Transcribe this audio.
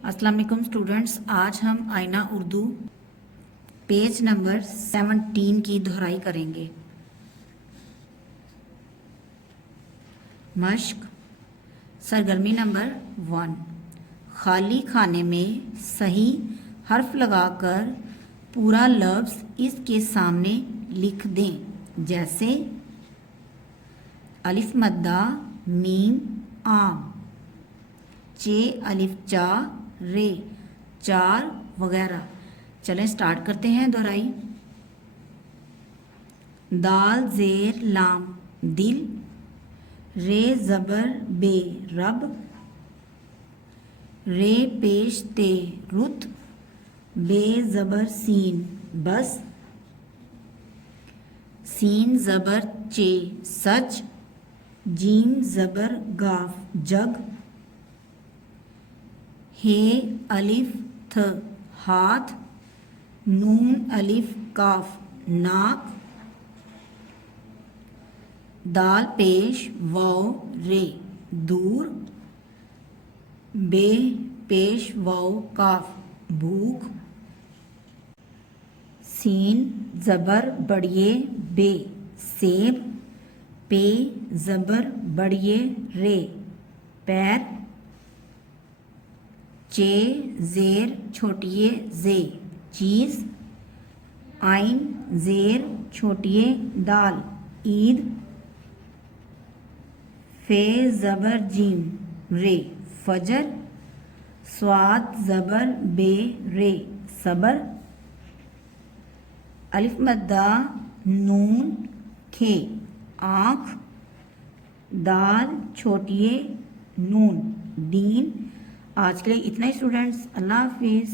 अस्सलाम वालेकुम स्टूडेंट्स, आज हम आईना उर्दू पेज नंबर 17 की दोहराई करेंगे। मश्क सरगर्मी नंबर 1। खाली खाने में सही हर्फ लगाकर पूरा लफ्ज़ इसके सामने लिख दें, जैसे अलिफ मद्दा मीम आम, चे अलिफ चा रे चार वगैरह। चलें स्टार्ट करते हैं दोहराई। दाल जेर लाम दिल, रे ज़बर बे रब, रे पेश ते रुत, बे ज़बर सीन बस, सीन ज़बर चे सच, जीम ज़बर गाफ जग, हे अलिफ थ हाथ, नून अलिफ काफ नाक, दाल पेश वाव रे दूर, बे पेश वाव काफ भूख, सीन ज़बर बड़िए बे सेब, पे ज़बर बड़िए रे पैर, चे ज़ेर छोटिए जे चीज़, आइन ज़ेर छोटिए दाल ईद, फे ज़बर जीम रे फजर, स्वाद ज़बर बे रे सबर, अलिफ मद्दा नून खे आँख, दाल छोटिए नून दीन। आज के लिए इतना ही स्टूडेंट्स। अल्लाह हाफिज़।